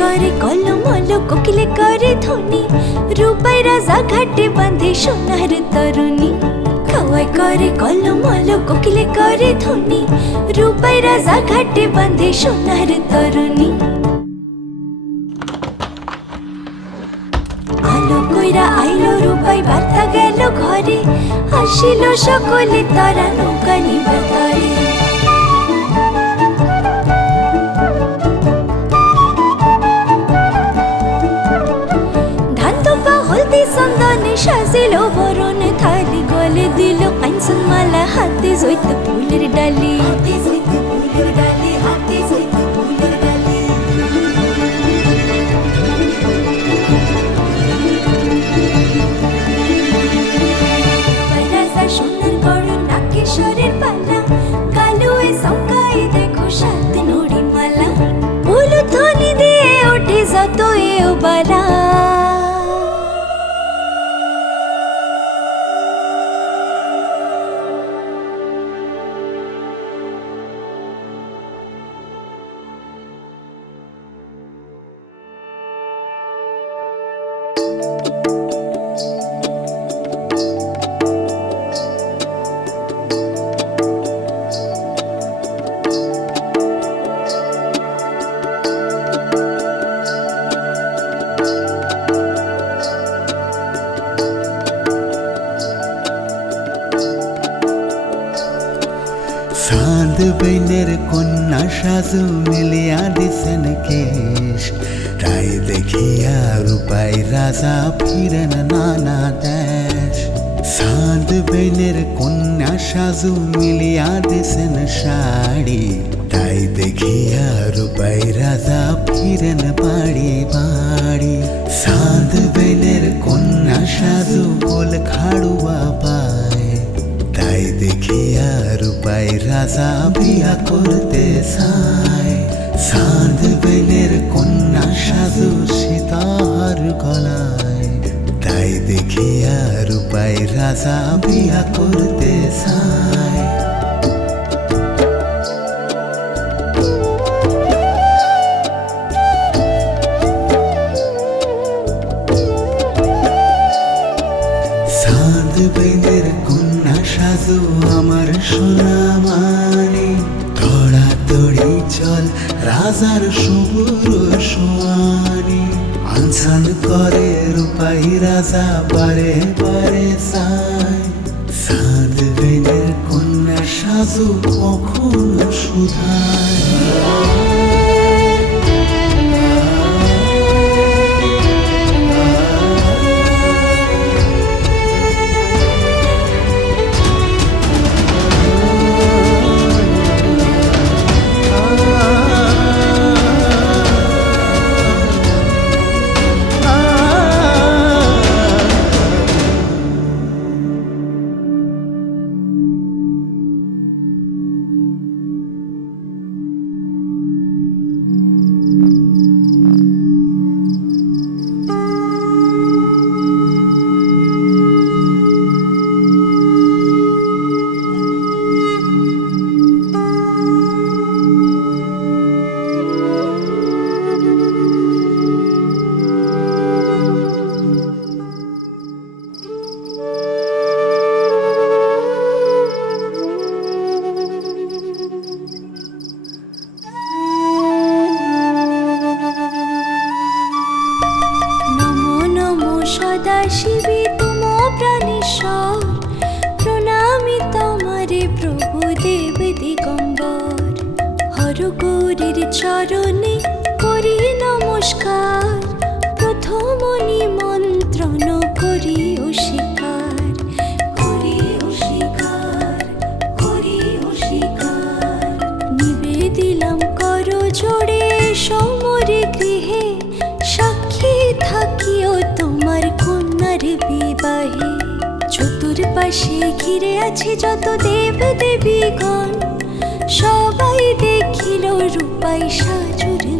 করে কলমল কোকিলে করে ধ্বনি রূপাই রাজা ঘাটে বাঁধে সোনার তরুণী। খাওয়াই করে কলমল কোকিলে করে ধ্বনি রূপাই রাজা ঘাটে বাঁধে সোনার তরুণী। আলো কইরা আইলো রূপাই, বার্তা গেল ঘরে। আসিল সকলে তারা নৌকা নিবার তরে। soy tu pulir dali চাঁদ বেনের কন্যা সাজু মিলিয়া দিছেন কেশ। তাই দেখিয়া রূপাই রাজা ফিরেন নানা দেশ। চাঁদ বেনের কন্যা সাজু মিলিয়া দিছেন শাড়ি। রূপাই রাজা বিয়া করতে চায় চাঁদ বেনের কন্যা সাজু সীতাহার গলায় তাই দেখিয়া রূপাই রাজা বিয়া করতে চায় সাজু আমার সোনা মানি ধরা তড়ি চল, রাজার সুবুর সোয়ানি। আনসান করে রূপাই রাজা, বারে বারে সাই সাদ বেনের কন্যা সাজু কখন সুধায় শিবে তুম প্রাণেশ্বর। প্রণামী তোমারে প্রভু দেব দিগম্বর। হর গৌরীর চরণে করি নমস্কার। প্রথম নিমন্ত্রণ করি করি করি কর জোড়ে পাশে ঘিরে আছে যত দেব দেবী গণ সবাই দেখিল রূপাই সাজুরে।